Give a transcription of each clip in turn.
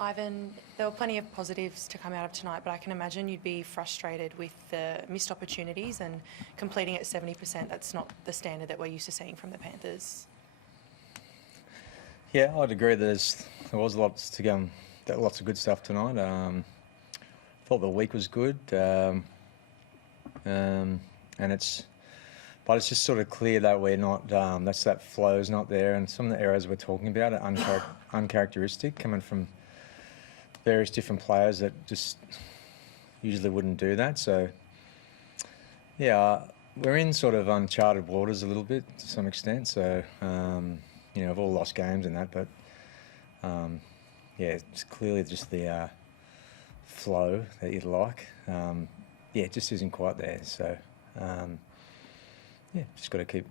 Ivan, there were plenty of positives to come out of tonight, but I can imagine you'd be frustrated with the missed opportunities and completing at 70%. That's not the standard that we're used to seeing from the Panthers. Yeah, I'd agree. There was lots of good stuff tonight. Thought the week was good, and but it's just sort of clear that we're not. That flow's not there, and some of the errors we're talking about are uncharacteristic, coming from various different players that just usually wouldn't do that. So, yeah, we're in sort of uncharted waters a little bit to some extent. So, we've all lost games and that, but it's clearly just the flow that you'd like. It just isn't quite there. So, just got to keep,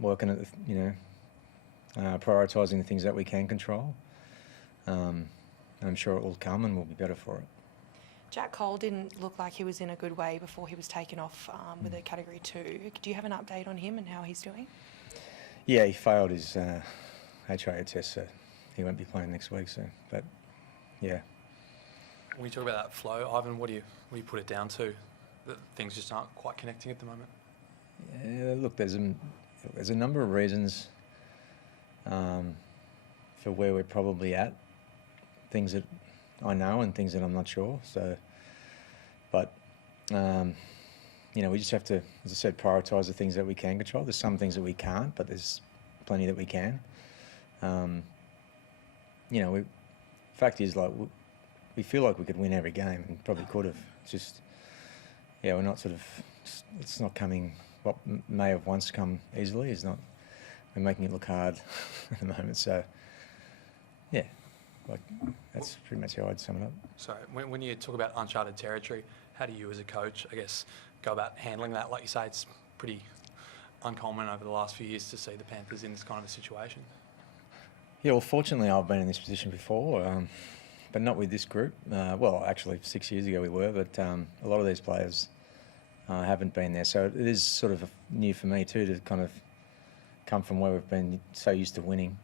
working at prioritising the things that we can control. I'm sure it will come and we'll be better for it. Jack Cole didn't look like he was in a good way before he was taken off with a Category 2. Do you have an update on him and how he's doing? Yeah, he failed his HIA test, so he won't be playing next week. So, but yeah. When you talk about that flow, Ivan, what do you put it down to? That things just aren't quite connecting at the moment. Yeah, look, there's a number of reasons for where we're probably at. Things that I know and things that I'm not sure. So, but we just have to, as I said, prioritise the things that we can control. There's some things that we can't, but there's plenty that we can. Fact is, like, we feel like we could win every game and probably could have. It's just, we're not sort of. It's not coming. What may have once come easily is not. We're making it look hard at the moment. So, yeah. That's pretty much how I'd sum it up. So when you talk about uncharted territory, how do you as a coach, I guess, go about handling that? Like you say, it's pretty uncommon over the last few years to see the Panthers in this kind of a situation. Yeah, well, fortunately I've been in this position before, but not with this group. Actually 6 years ago we were, but a lot of these players haven't been there. So it is sort of new for me too to kind of come from where we've been so used to winning.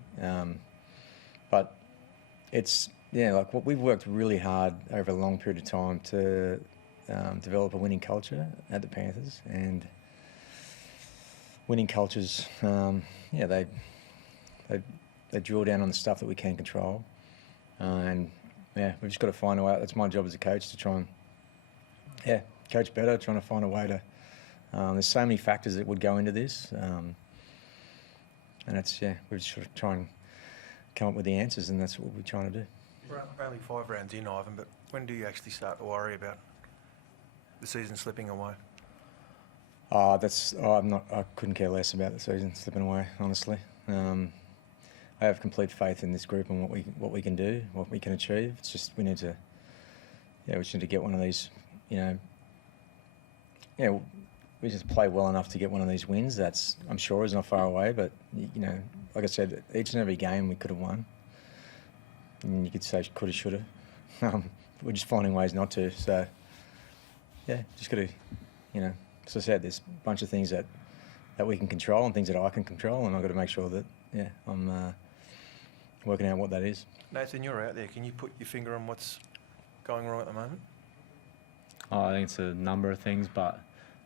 But it's, we've worked really hard over a long period of time to develop a winning culture at the Panthers, and winning cultures, they drill down on the stuff that we can control, and we've just got to find a way. That's my job as a coach, to try and coach better, trying to find a way to. There's so many factors that would go into this, and it's we're just sort of trying to come up with the answers, and that's what we're trying to do. We're only 5 rounds in, Ivan, but when do you actually start to worry about the season slipping away? I couldn't care less about the season slipping away, honestly. I have complete faith in this group and what we can do, what we can achieve. It's just we just need to get one of these, we just play well enough to get one of these wins. That's, I'm sure, is not far away, but like I said, each and every game we could have won. And you could say could have, should have. We're just finding ways not to. So, just got to, as I said, there's a bunch of things that we can control and things that I can control, and I've got to make sure that, I'm working out what that is. Nathan, you're out there. Can you put your finger on what's going wrong at the moment? I think it's a number of things, but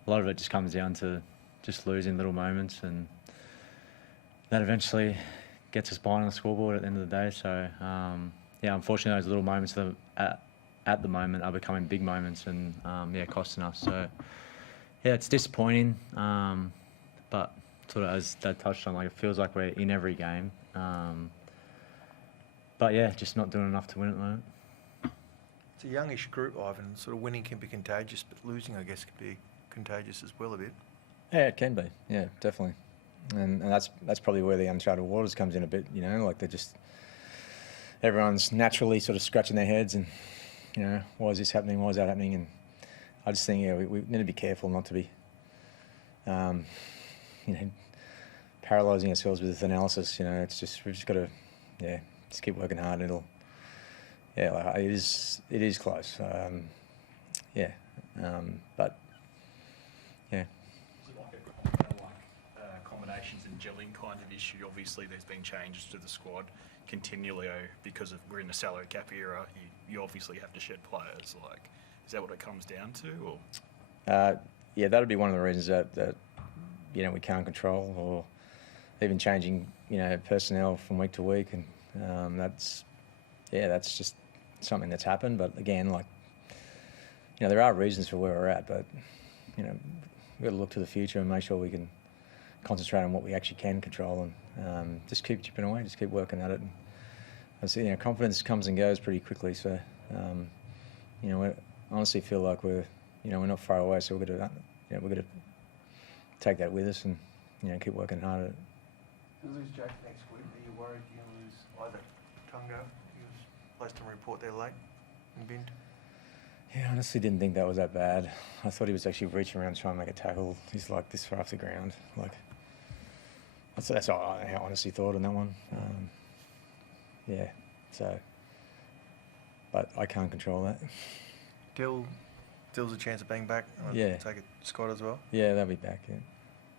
a lot of it just comes down to just losing little moments, and that eventually gets us behind on the scoreboard at the end of the day. So, unfortunately, those little moments at the moment are becoming big moments and, costing us. So, it's disappointing, but sort of as Dad touched on, like, it feels like we're in every game. But, just not doing enough to win at the moment. It's a youngish group, Ivan. Sort of winning can be contagious, but losing, I guess, can be contagious as well a bit. Yeah, it can be. Yeah, definitely. And that's probably where the uncharted waters comes in a bit, like they're just, everyone's naturally sort of scratching their heads and, why is this happening, why is that happening? And I just think, we need to be careful not to be, paralysing ourselves with this analysis. It's just, we've just got to, just keep working hard, and it is close. But, combinations and gelling kind of issue? Obviously there's been changes to the squad. continually, because we're in the salary cap era, you obviously have to shed players. Like, is that what it comes down to? Or Yeah, that'd be one of the reasons that we can't control, or even changing personnel from week to week, and that's just something that's happened. But again, there are reasons for where we're at, but we've got to look to the future and make sure we can concentrate on what we actually can control, and just keep chipping away, just keep working at it. And I see, confidence comes and goes pretty quickly, so I honestly feel like we're not far away, so we've got to take that with us and keep working hard at it. To lose Jack next week, are you worried you're going to lose either Tungo? He was placed on report there late and binned. Yeah, I honestly didn't think that was that bad. I thought he was actually reaching around trying to make a tackle. He's like this far off the ground. That's how I honestly thought on that one. But I can't control that. Dill's a chance of being back. Yeah. Take it Scott as well. Yeah, they'll be back. Yeah.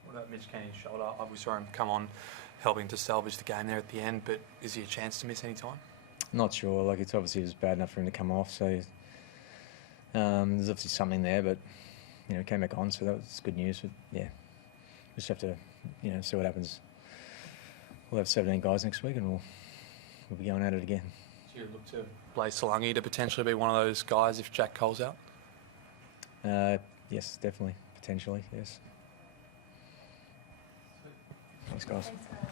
What about Mitch Kenny's shoulder? We saw him come on, helping to salvage the game there at the end, but is he a chance to miss any time? Not sure. It's obviously was bad enough for him to come off, so there's obviously something there. But he came back on, so that was good news. But yeah, we just have to see what happens. We'll have 17 guys next week, and we'll be going at it again. Do you look to Blaze Salungi to potentially be one of those guys if Jack Cole's out? Yes, definitely, potentially, yes. Thanks, guys. Thanks, guys.